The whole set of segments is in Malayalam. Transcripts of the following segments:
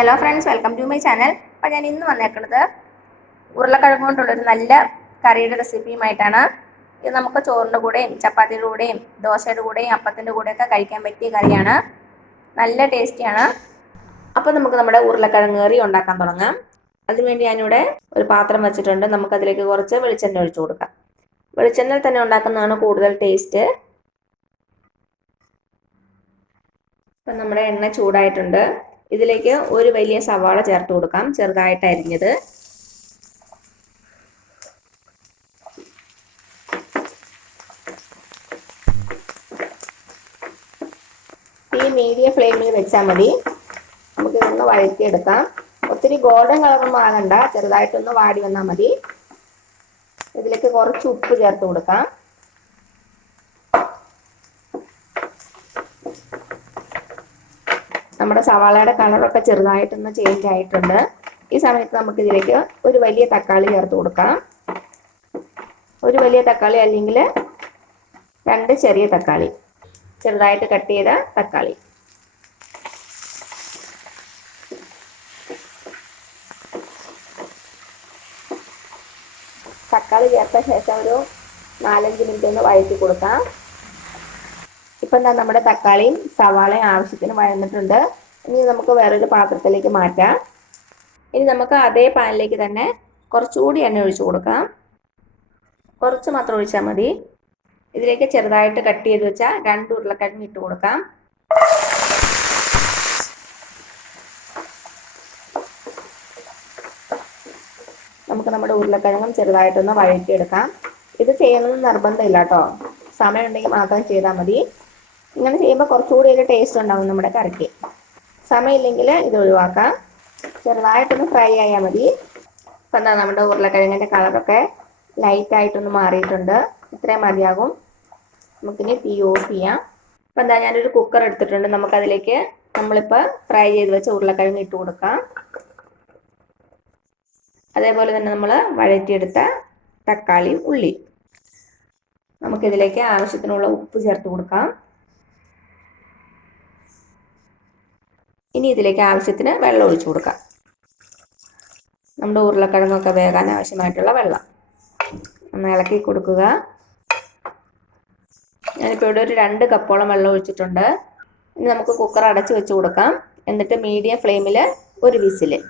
Hello friends, welcome to my channel. അപ്പോൾ ഞാൻ ഇന്ന് വന്നേക്കുന്നത് ഉരുളക്കിഴങ്ങ് കൊണ്ടുള്ളൊരു നല്ല കറിയുടെ റെസിപ്പിയുമായിട്ടാണ്. ഇത് നമുക്ക് ചോറിൻ്റെ കൂടെയും ചപ്പാത്തിയുടെ കൂടെയും ദോശയുടെ കൂടെയും അപ്പത്തിൻ്റെ കൂടെയൊക്കെ കഴിക്കാൻ പറ്റിയ കറിയാണ്. നല്ല ടേസ്റ്റിയാണ്. അപ്പോൾ നമുക്ക് നമ്മുടെ ഉരുളക്കിഴങ്ങ് കറി ഉണ്ടാക്കാൻ തുടങ്ങാം. അതിനുവേണ്ടി ഞാനിവിടെ ഒരു പാത്രം വെച്ചിട്ടുണ്ട്. നമുക്കതിലേക്ക് കുറച്ച് വെളിച്ചെണ്ണ ഒഴിച്ചു കൊടുക്കാം. വെളിച്ചെണ്ണയിൽ തന്നെ ഉണ്ടാക്കുന്നതാണ് കൂടുതൽ ടേസ്റ്റ്. അപ്പം നമ്മുടെ എണ്ണ ചൂടായിട്ടുണ്ട്. ഇതിലേക്ക് ഒരു വലിയ സവാള ചേർത്ത് കൊടുക്കാം, ചെറുതായിട്ട് അരിഞ്ഞത്. ഈ മീഡിയം ഫ്ലെയിമിൽ വെച്ചാൽ മതി. നമുക്ക് ഇതൊന്ന് വഴറ്റിയെടുക്കാം. ഒത്തിരി ഗോൾഡൻ കളറൊന്നും ആകണ്ട, ചെറുതായിട്ടൊന്ന് വാടി വന്നാൽ മതി. ഇതിലേക്ക് കുറച്ച് ഉപ്പ് ചേർത്ത് കൊടുക്കാം. നമ്മുടെ സവാളയുടെ കളറൊക്കെ ചെറുതായിട്ടൊന്ന് ചേഞ്ച് ആയിട്ടുണ്ട്. ഈ സമയത്ത് നമുക്ക് ഇതിലേക്ക് ഒരു വലിയ തക്കാളി ചേർത്ത് കൊടുക്കാം. ഒരു വലിയ തക്കാളി അല്ലെങ്കിൽ 2 ചെറിയ തക്കാളി, ചെറുതായിട്ട് കട്ട് ചെയ്ത തക്കാളി. തക്കാളി ചേർത്ത ശേഷം ഒരു 4-5 മിനിറ്റ് ഒന്ന് വഴറ്റി കൊടുക്കാം. ഇപ്പം എന്താ, നമ്മുടെ തക്കാളിയും സവാളയും ആവശ്യത്തിന് വഴന്നിട്ടുണ്ട്. ഇനി നമുക്ക് വേറൊരു പാത്രത്തിലേക്ക് മാറ്റാം. ഇനി നമുക്ക് അതേ പാനിലേക്ക് തന്നെ കുറച്ചുകൂടി എണ്ണ ഒഴിച്ചു കൊടുക്കാം. കുറച്ച് മാത്രം ഒഴിച്ചാൽ മതി. ഇതിലേക്ക് ചെറുതായിട്ട് കട്ട് ചെയ്ത് വെച്ചാൽ 2 ഉരുളക്കിഴങ്ങ് ഇട്ട് കൊടുക്കാം. നമുക്ക് നമ്മുടെ ഉരുളക്കിഴങ്ങും ചെറുതായിട്ടൊന്ന് വഴറ്റിയെടുക്കാം. ഇത് ചെയ്യണമെന്ന് നിർബന്ധമില്ല കേട്ടോ, സമയമുണ്ടെങ്കിൽ മാത്രം ചെയ്താൽ മതി. ഇങ്ങനെ ചെയ്യുമ്പോൾ കുറച്ചുകൂടി ഒരു ടേസ്റ്റ് ഉണ്ടാവും നമ്മുടെ കറിക്ക്. സമയമില്ലെങ്കിൽ ഇത് ഒഴിവാക്കാം. ചെറുതായിട്ടൊന്ന് ഫ്രൈ ആയാൽ മതി. ഇപ്പം എന്താ, നമ്മുടെ ഉരുളക്കിഴങ്ങിൻ്റെ കളറൊക്കെ ലൈറ്റായിട്ടൊന്ന് മാറിയിട്ടുണ്ട്. ഇത്രയും മതിയാകും. നമുക്കിനി തീ ഓഫ് ചെയ്യാം. ഇപ്പം എന്താ, ഞാനൊരു കുക്കർ എടുത്തിട്ടുണ്ട്. നമുക്കതിലേക്ക് നമ്മളിപ്പോൾ ഫ്രൈ ചെയ്ത് വെച്ച ഉരുളക്കിഴങ്ങ് ഇട്ട് കൊടുക്കാം. അതേപോലെ തന്നെ നമ്മൾ വഴറ്റിയെടുത്ത തക്കാളിയും ഉള്ളി. നമുക്കിതിലേക്ക് ആവശ്യത്തിനുള്ള ഉപ്പ് ചേർത്ത് കൊടുക്കാം. ഇനി ഇതിലേക്ക് ആവശ്യത്തിന് വെള്ളം ഒഴിച്ചു കൊടുക്കാം. നമ്മുടെ ഉരുളക്കിഴങ്ങൊക്കെ വേകാൻ ആവശ്യമായിട്ടുള്ള വെള്ളം ഒന്ന് ഇളക്കി കൊടുക്കുക. ഞാനിപ്പോൾ ഇവിടെ ഒരു 2 കപ്പോളം വെള്ളം ഒഴിച്ചിട്ടുണ്ട്. ഇനി നമുക്ക് കുക്കർ അടച്ച് വെച്ച് കൊടുക്കാം. എന്നിട്ട് മീഡിയം ഫ്ലെയിമിൽ ഒരു വിസില്.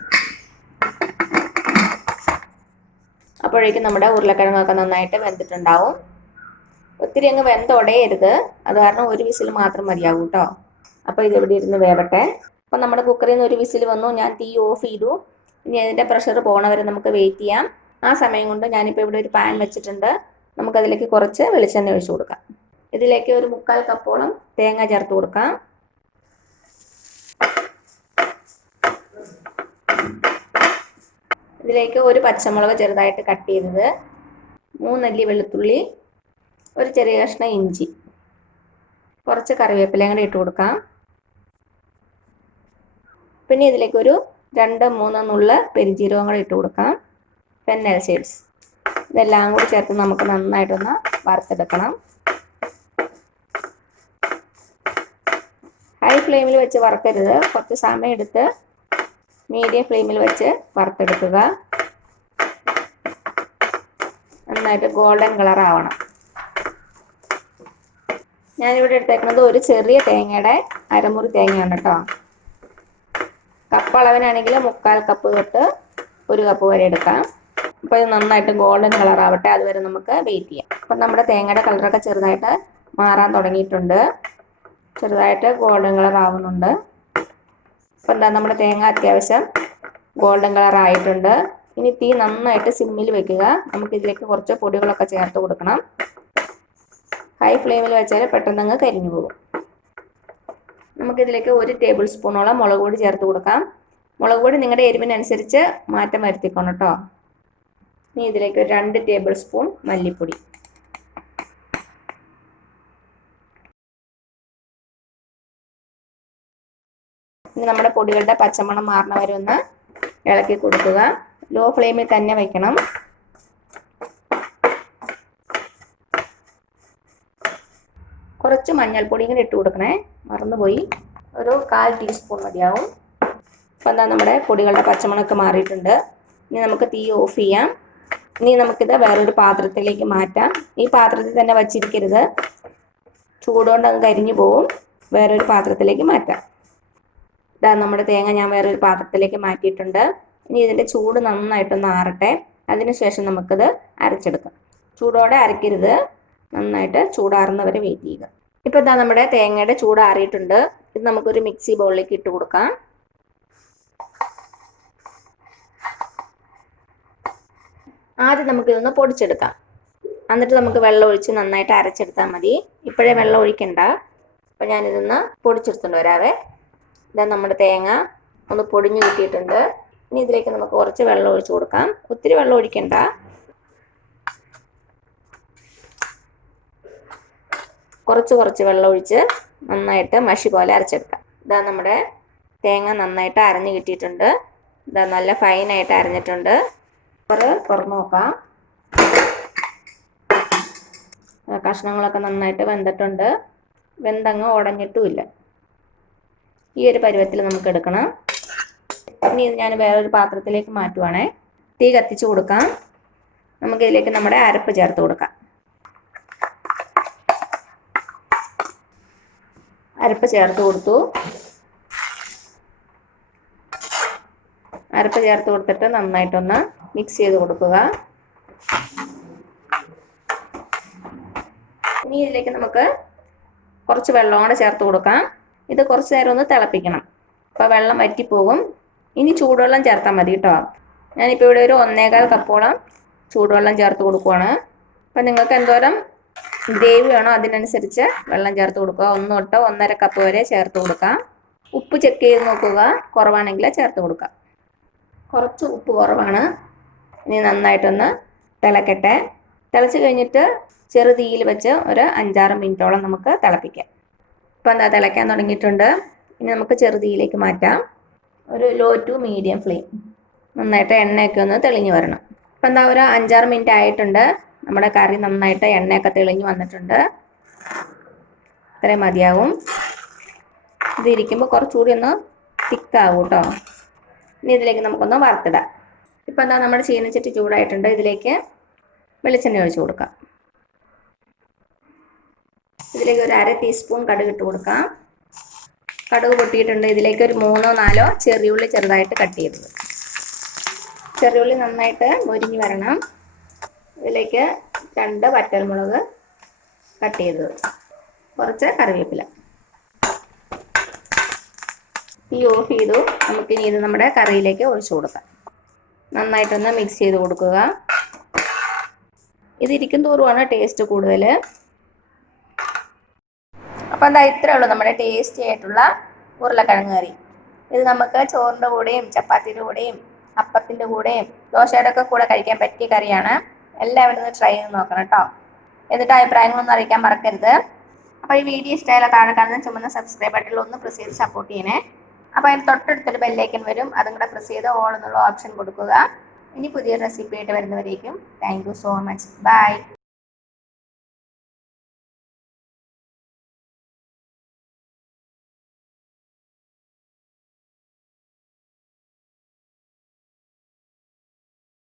അപ്പോഴേക്കും നമ്മുടെ ഉരുളക്കിഴങ്ങൊക്കെ നന്നായിട്ട് വെന്തിട്ടുണ്ടാവും. ഒത്തിരി അങ്ങ് വെന്തുടയരുത്, അത് കാരണം ഒരു വിസിൽ മാത്രം മതിയാകും കേട്ടോ. അപ്പോൾ ഇതെവിടെ ഇരുന്ന് വേവട്ടെ. അപ്പം നമ്മുടെ കുക്കറിൽ നിന്ന് ഒരു വിസിൽ വന്നു. ഞാൻ തീ ഓഫ് ചെയ്തു. ഇനി അതിൻ്റെ പ്രഷർ പോണവരെ നമുക്ക് വെയിറ്റ് ചെയ്യാം. ആ സമയം കൊണ്ട് ഞാനിപ്പോൾ ഇവിടെ ഒരു പാൻ വെച്ചിട്ടുണ്ട്. നമുക്കതിലേക്ക് കുറച്ച് വെളിച്ചെണ്ണ ഒഴിച്ചു കൊടുക്കാം. ഇതിലേക്ക് ഒരു 3/4 കപ്പോളം തേങ്ങ ചേർത്ത് കൊടുക്കാം. ഇതിലേക്ക് ഒരു പച്ചമുളക് ചെറുതായിട്ട് കട്ട് ചെയ്തത്, 3 അല്ലി വെളുത്തുള്ളി, ഒരു ചെറിയ കഷ്ണം ഇഞ്ചി, കുറച്ച് കറിവേപ്പിലയും കൂടെ ഇട്ട് കൊടുക്കാം. പിന്നെ ഇതിലേക്ക് ഒരു 2-3 നുള്ള പെരിഞ്ജീരകം കൂടെ ഇട്ട് കൊടുക്കാം. ഫെന്നൽ സീഡ്സ്. ഇതെല്ലാം കൂടി ചേർത്ത് നമുക്ക് നന്നായിട്ടൊന്ന് വറുത്തെടുക്കണം. ഹൈ ഫ്ലെയിമിൽ വെച്ച് വറുക്കരുത്, കുറച്ച് സമയം എടുത്ത് മീഡിയം ഫ്ലെയിമിൽ വെച്ച് വറുത്തെടുക്കുക. നന്നായിട്ട് ഗോൾഡൻ കളർ ആവണം. ഞാനിവിടെ എടുത്തേക്കുന്നത് ഒരു ചെറിയ തേങ്ങയുടെ അരമുറി തേങ്ങയാണ് കേട്ടോ. കപ്പ് അളവിനാണെങ്കിൽ 3/4 കപ്പ് തൊട്ട് 1 കപ്പ് വരെ എടുക്കാം. അപ്പോൾ ഇത് നന്നായിട്ട് ഗോൾഡൻ കളർ ആവട്ടെ, അതുവരെ നമുക്ക് വെയിറ്റ് ചെയ്യാം. അപ്പം നമ്മുടെ തേങ്ങയുടെ കളറൊക്കെ ചെറുതായിട്ട് മാറാൻ തുടങ്ങിയിട്ടുണ്ട്. ചെറുതായിട്ട് ഗോൾഡൻ കളർ ആവുന്നുണ്ട്. അപ്പം എന്താ, നമ്മുടെ തേങ്ങ അത്യാവശ്യം ഗോൾഡൻ കളർ ആയിട്ടുണ്ട്. ഇനി തീ നന്നായിട്ട് സിമ്മിൽ വെക്കുക. നമുക്കിതിലേക്ക് കുറച്ച് പൊടികളൊക്കെ ചേർത്ത് കൊടുക്കണം. ഹൈ ഫ്ലെയിമിൽ വെച്ചാൽ പെട്ടെന്ന് അങ്ങ് കരിഞ്ഞു പോകും. നമുക്കിതിലേക്ക് 1 ടേബിൾ സ്പൂണോളം മുളക് പൊടി ചേർത്ത് കൊടുക്കാം. മുളക് പൊടി നിങ്ങളുടെ എരിവിനനുസരിച്ച് മാറ്റം വരുത്തിക്കണം കേട്ടോ. ഇനി ഇതിലേക്ക് ഒരു 2 ടേബിൾ സ്പൂൺ മല്ലിപ്പൊടി. ഇനി നമ്മുടെ പൊടികളുടെ പച്ചമണം മാറണ വരെ ഒന്ന് ഇളക്കി കൊടുക്കുക. ലോ ഫ്ലെയിമിൽ തന്നെ വയ്ക്കണം. കുറച്ച് മഞ്ഞൾപ്പൊടിയും കൂടി ഇട്ട് കൊടുക്കണേ, മറന്നുപോയി. ഒരു 1/4 ടീസ്പൂൺ മതിയാവും. അപ്പോൾ എന്താ നമ്മുടെ പൊടികളുടെ പച്ചമണമൊക്കെ മാറിയിട്ടുണ്ട്. ഇനി നമുക്ക് തീ ഓഫ് ചെയ്യാം. ഇനി നമുക്കിത് വേറൊരു പാത്രത്തിലേക്ക് മാറ്റാം. ഈ പാത്രത്തിൽ തന്നെ വച്ചിരിക്കരുത്, ചൂടുകൊണ്ട് അങ്ങ് കരിഞ്ഞു പോവും. വേറൊരു പാത്രത്തിലേക്ക് മാറ്റാം. ഇതാ നമ്മുടെ തേങ്ങ ഞാൻ വേറൊരു പാത്രത്തിലേക്ക് മാറ്റിയിട്ടുണ്ട്. ഇനി ഇതിൻ്റെ ചൂട് നന്നായിട്ടൊന്ന് ആറട്ടെ. അതിനുശേഷം നമുക്കിത് അരച്ചെടുക്കാം. ചൂടോടെ അരയ്ക്കരുത്, നന്നായിട്ട് ചൂടാറുന്നവരെ വെയിറ്റ് ചെയ്യുക. ഇപ്പോൾ ഇതാ നമ്മുടെ തേങ്ങയുടെ ചൂടാറിയിട്ടുണ്ട്. ഇത് നമുക്കൊരു മിക്സി ബൗളിലേക്ക് ഇട്ട് കൊടുക്കാം. ആദ്യം നമുക്കിതൊന്ന് പൊടിച്ചെടുക്കാം. എന്നിട്ട് നമുക്ക് വെള്ളം ഒഴിച്ച് നന്നായിട്ട് അരച്ചെടുത്താൽ മതി. ഇപ്പോഴേ വെള്ളം ഒഴിക്കണ്ട. അപ്പോൾ ഞാനിതൊന്ന് പൊടിച്ചെടുത്തുകൊണ്ട് വരാവേ. ഇതാ നമ്മുടെ തേങ്ങ ഒന്ന് പൊടിഞ്ഞു കിട്ടിയിട്ടുണ്ട്. ഇനി ഇതിലേക്ക് നമുക്ക് കുറച്ച് വെള്ളം ഒഴിച്ച് കൊടുക്കാം. ഒത്തിരി വെള്ളം ഒഴിക്കണ്ട. കുറച്ച് വെള്ളം ഒഴിച്ച് നന്നായിട്ട് മഷി പോലെ അരച്ചെടുക്കാം. ഇതാ നമ്മുടെ തേങ്ങ നന്നായിട്ട് അരഞ്ഞു കിട്ടിയിട്ടുണ്ട്. ഇതാ നല്ല ഫൈനായിട്ട് അരഞ്ഞിട്ടുണ്ട്. തുറന്ന് നോക്കാം. കഷ്ണങ്ങളൊക്കെ നന്നായിട്ട് വെന്തിട്ടുണ്ട്. വെന്തങ്ങ് ഉടഞ്ഞിട്ടുമില്ല. ഈ ഒരു പരുവത്തിൽ നമുക്ക് എടുക്കണം. ഇനി ഞാൻ വേറൊരു പാത്രത്തിലേക്ക് മാറ്റുവാണേ. തീ കത്തിച്ച് കൊടുക്കാം. നമുക്കിതിലേക്ക് നമ്മുടെ അരപ്പ് ചേർത്ത് കൊടുക്കാം. അരപ്പ് ചേർത്ത് കൊടുത്തു. അരപ്പ് ചേർത്ത് കൊടുത്തിട്ട് നന്നായിട്ടൊന്ന് മിക്സ് ചെയ്ത് കൊടുക്കുക. ഇനി ഇതിലേക്ക് നമുക്ക് കുറച്ച് വെള്ളം കൂടെ ചേർത്ത് കൊടുക്കാം. ഇത് കുറച്ച് നേരം ഒന്ന് തിളപ്പിക്കണം. അപ്പോൾ വെള്ളം വറ്റിപ്പോകും. ഇനി ചൂടുവെള്ളം ചേർത്താൽ മതി കേട്ടോ. ഞാനിപ്പോൾ ഇവിടെ ഒരു 1.25 കപ്പോളം ചൂടുവെള്ളം ചേർത്ത് കൊടുക്കുവാണ്. അപ്പം നിങ്ങൾക്ക് എന്തോരം ഗ്രേവി വേണോ അതിനനുസരിച്ച് വെള്ളം ചേർത്ത് കൊടുക്കുക. 1 തൊട്ട് 1.5 കപ്പ് വരെ ചേർത്ത് കൊടുക്കാം. ഉപ്പ് ചെക്ക് ചെയ്ത് നോക്കുക, കുറവാണെങ്കിൽ ചേർത്ത് കൊടുക്കാം. കുറച്ച് ഉപ്പ് കുറവാണ്. ഇനി നന്നായിട്ടൊന്ന് തിളക്കട്ടെ. തിളച്ച് കഴിഞ്ഞിട്ട് ചെറു തീയിൽ വെച്ച് ഒരു 5-6 മിനിറ്റോളം നമുക്ക് തിളപ്പിക്കാം. ഇപ്പം എന്താ തിളയ്ക്കാൻ തുടങ്ങിയിട്ടുണ്ട്. ഇനി നമുക്ക് ചെറു തീയിലേക്ക് മാറ്റാം. ഒരു ലോ ടു മീഡിയം ഫ്ലെയിം. നന്നായിട്ട് എണ്ണയൊക്കെ ഒന്ന് തെളിഞ്ഞു വരണം. ഇപ്പം എന്താ ഒരു 5-6 മിനിറ്റ് ആയിട്ടുണ്ട്. നമ്മുടെ കറി നന്നായിട്ട് എണ്ണയൊക്കെ തെളിഞ്ഞു വന്നിട്ടുണ്ട്. ഇത്രയും മതിയാവും. ഇതിരിക്കുമ്പോൾ കുറച്ചുകൂടി ഒന്ന് തിക്കാവും കേട്ടോ. ഇനി ഇതിലേക്ക് നമുക്കൊന്ന് വറുത്തിടാം. ഇപ്പം എന്താ നമ്മുടെ ചീനച്ചട്ടി ചൂടായിട്ടുണ്ട്. ഇതിലേക്ക് വെളിച്ചെണ്ണ ഒഴിച്ച് കൊടുക്കാം. ഇതിലേക്ക് ഒരു 1/2 ടീസ്പൂൺ കടുക് ഇട്ട് കൊടുക്കാം. കടുക് പൊട്ടിയിട്ടുണ്ട്. ഇതിലേക്ക് ഒരു 3-4 ചെറിയുള്ളി ചെറുതായിട്ട് കട്ട് ചെയ്തത്. ചെറിയുള്ളി നന്നായിട്ട് മൊരിഞ്ഞ് വരണം. ഇതിലേക്ക് 2 വറ്റൽമുളക് കട്ട് ചെയ്തത്, കുറച്ച് കറിവേപ്പില. തീ ഓഫ് ചെയ്തു. നമുക്കിനി ഇത് നമ്മുടെ കറിയിലേക്ക് ഒഴിച്ചു കൊടുക്കാം. നന്നായിട്ടൊന്ന് മിക്സ് ചെയ്ത് കൊടുക്കുക. ഇതിരിക്കും തോറുമാണ് ടേസ്റ്റ് കൂടുതൽ. അപ്പോൾ എന്താ ഇത്രയേ ഉള്ളൂ നമ്മുടെ ടേസ്റ്റി ആയിട്ടുള്ള ഉരുളക്കിഴങ്ങ് കറി. ഇത് നമുക്ക് ചോറിൻ്റെ കൂടെയും ചപ്പാത്തിയുടെ കൂടെയും അപ്പത്തിൻ്റെ കൂടെയും ദോശയുടെ ഒക്കെ കൂടെ കഴിക്കാൻ പറ്റിയ കറിയാണ്. എല്ലാവരും ഒന്ന് ട്രൈ ചെയ്ത് നോക്കണം കേട്ടോ. എന്നിട്ട് അഭിപ്രായങ്ങളൊന്നും അറിയിക്കാൻ മറക്കരുത്. അപ്പോൾ ഈ വീഡിയോ ഇഷ്ടമായാലും താഴെ കാണുന്ന ചുമന്ന സബ്സ്ക്രൈബ് ബട്ടണിൽ ഒന്ന് പ്രസ് ചെയ്ത് സപ്പോർട്ട് ചെയ്യണേ. അപ്പോൾ അതിന് തൊട്ടടുത്തൊരു ബെല്ലൈക്കൻ വരും. അതും കൂടെ പ്രസ് ചെയ്ത് ഓൾ എന്നുള്ള ഓപ്ഷൻ കൊടുക്കുക. ഇനി പുതിയ റെസിപ്പി ആയിട്ട് വരുന്നവരേക്കും thank you so much. By.